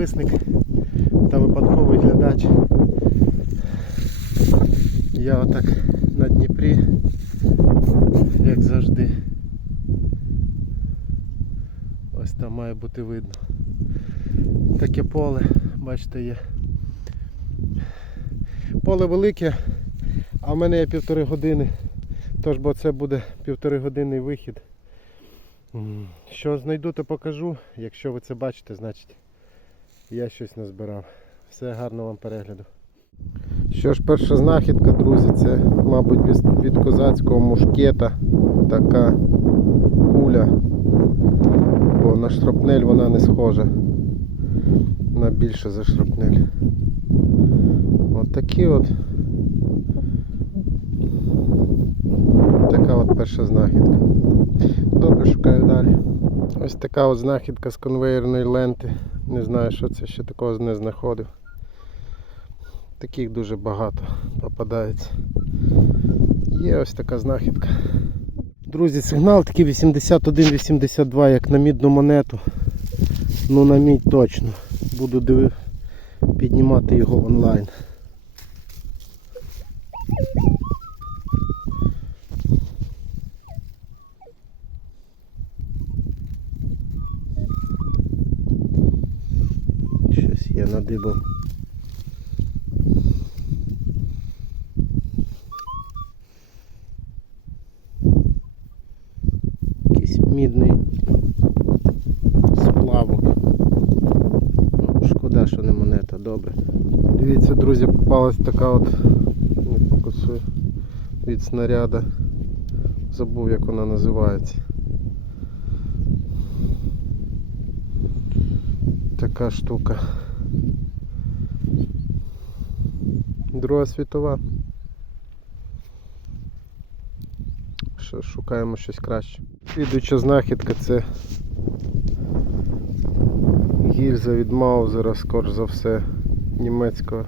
підписник та випадковий глядач. Я отак на Дніпрі, як завжди. Ось там має бути видно. Таке поле, бачите, є. Поле велике, а в мене є півтори години. Тож, бо це буде півтори годинний вихід. Що знайду, то покажу. Якщо ви це бачите, значить я щось назбирав. Все гарного вам перегляду. Що ж, перша знахідка, друзі, це, мабуть, від, від козацького мушкета така куля. Бо на шрапнель вона не схожа. На більше за шрапнель. От такі от. Така от перша знахідка. Добре, шукаю далі. Ось така от знахідка з конвейерної ленти. Не знаю, що це ще такого не знаходив. Таких дуже багато попадається. Є ось така знахідка. Друзі, сигнал такий 81-82, як на мідну монету. Ну на мідь точно. Буду диви... піднімати його онлайн. Щось я надибав. Якийсь мідний сплавок. Ну, шкода, що не монета, добре. Дивіться, друзі, попалась така от не фокусую, від снаряда. Забув як вона називається. Така штука. Друга світова. Що, шукаємо щось краще. Слідуюча знахідка це гільза від Маузера, скоріш за все, німецького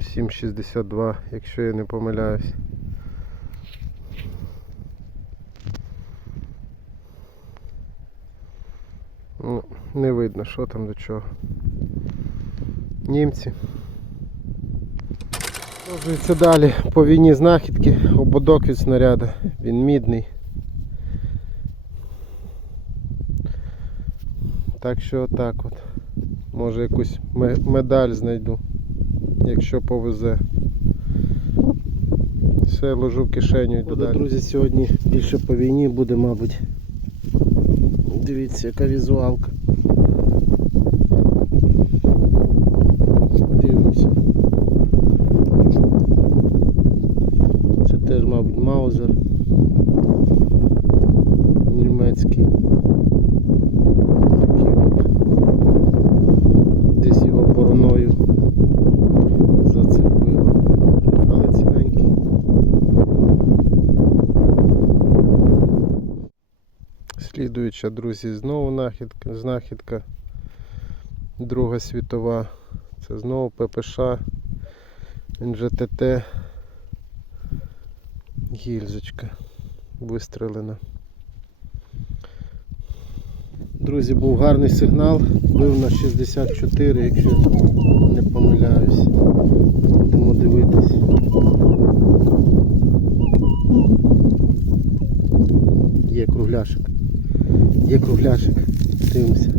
7,62, якщо я не помиляюсь. Ну, не видно, що там до чого. Німці. Продовжується далі по війні знахідки, ободок від снаряда, він мідний. Так що отак от. Може якусь медаль знайду, якщо повезе. Все, ложу в кишеню йду далі. Друзі, сьогодні більше по війні буде, мабуть. Дивіться, яка візуалка. Дивимося. Це теж, мабуть, маузер. Німецький. Десь його бороною зацепило. Але ціленький. Слідуюча, друзі, знову нахідка, знахідка. Друга світова. Це знову ППШ, НЖТТ. Гільзочка вистрелена. Друзі, був гарний сигнал, бив на 64, якщо не помиляюсь. Будемо дивитись. Є кругляшик. Є кругляшик. Дивимося.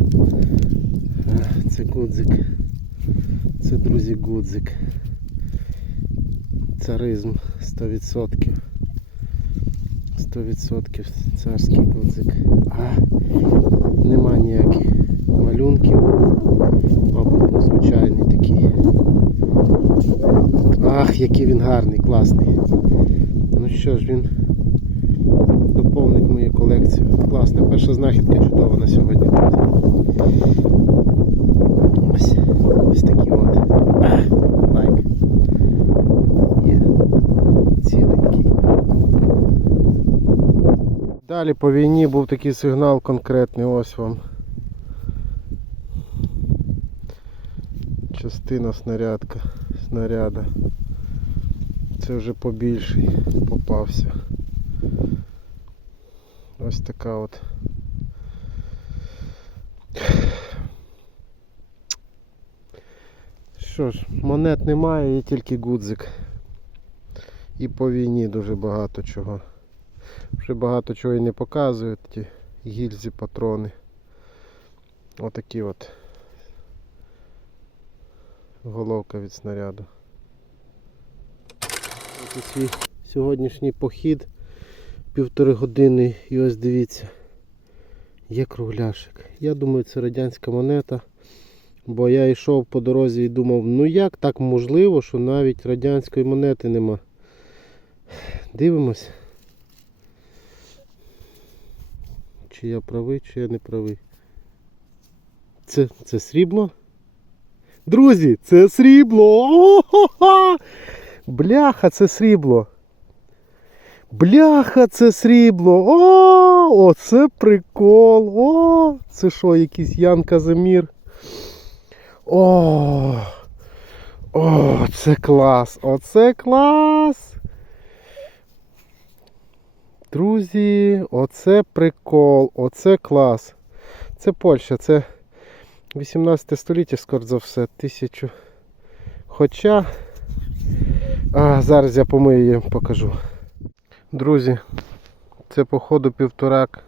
Це гудзик. Це, друзі, гудзик. Царизм 100%. 100% царський гудзик. А, нема ніяких малюнків. Мабуть, був звичайний такий. Ах, який він гарний, класний. Ну що ж, він доповнить мою колекцію. Класна, перша знахідка чудова на сьогодні. Ось, ось такі от. Лайк. Є. Ціленький. Далі по війні був такий сигнал конкретний, ось вам. Частина снарядка, снаряда. Це вже побільший попався. Ось така от що ж, монет немає, є тільки гудзик. І по війні дуже багато чого. Вже багато чого і не показують, ті гільзі, патрони. Отакі от. Головка від снаряду. Ось свій сьогоднішній похід півтори години і ось дивіться. Є кругляшик. Я думаю, це радянська монета. Бо я йшов по дорозі і думав, ну як так можливо, що навіть радянської монети нема. Дивимось. Чи я правий, чи я не правий. Це, це срібло? Друзі, це срібло! О-хо-хо! Бляха, це срібло! Бляха, це срібло! О, оце прикол! О, це що, якийсь Ян Казимір? О, о, це клас! Оце клас! Друзі, оце прикол, оце клас. Це Польща, це 18 століття, скоро за все, тисячу. Хоча. А, зараз я помию їм покажу. Друзі, це походу півторак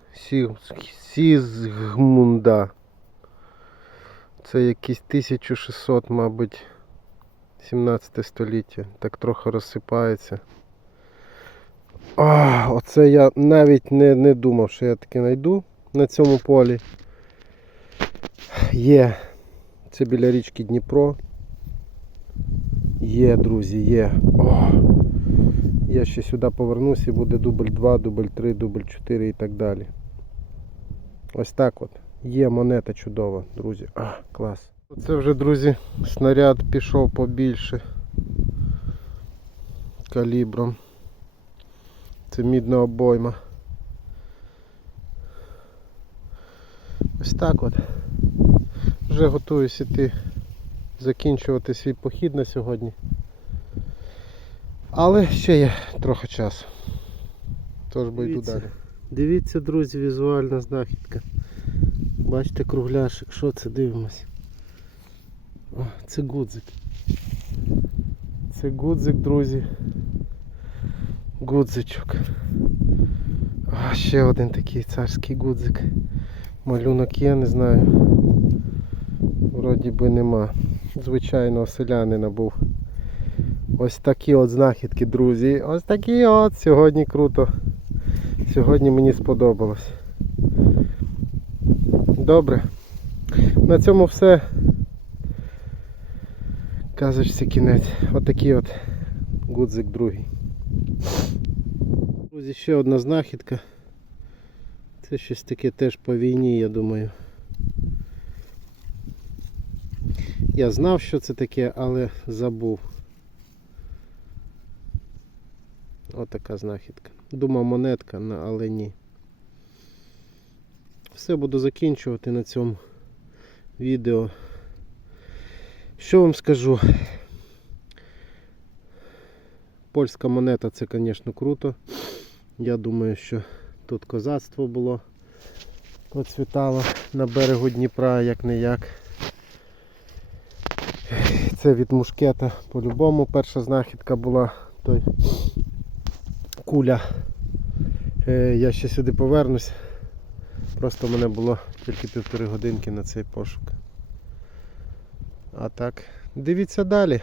Сізгмунда. Це якийсь 1600, мабуть, 17 століття. Так трохи розсипається. А, оце я навіть не, не думав, що я таке знайду на цьому полі. Є. Це біля річки Дніпро. Є, друзі, є. О, я ще сюди повернусь і буде дубль 2, дубль 3, дубль 4 і так далі. Ось так от. Є монета чудова, друзі. А, клас. Це вже, друзі, снаряд пішов побільше калібром. Це мідна обойма. Ось так от. Вже готуюсь іти закінчувати свій похід на сьогодні. Але ще є трохи часу. Тож бо йду далі. Дивіться, друзі, візуальна знахідка. Бачите кругляшик, що це дивимось? О, це гудзик. Це гудзик, друзі. Гудзичок. А, ще один такий царський гудзик. Малюнок є, не знаю. Вроді би нема. Звичайного селянина був. Ось такі от знахідки, друзі. Ось такі от. Сьогодні круто. Сьогодні мені сподобалось. Добре. На цьому все. Казочці кінець. Отакий от гудзик другий. Друзі, ще одна знахідка. Це щось таке теж по війні, я думаю. Я знав, що це таке, але забув. Отака знахідка. Думав монетка, але ні. Все буду закінчувати на цьому відео. Що вам скажу? Польська монета це, звісно, круто. Я думаю, що тут козацтво було, процвітало на берегу Дніпра, як не як. Це від мушкета по-любому. Перша знахідка була той куля. Е, Я ще сюди повернусь. Просто в мене було тільки півтори годинки на цей пошук. А так, дивіться далі.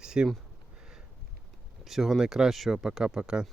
Всім всього найкращого, пока-пока.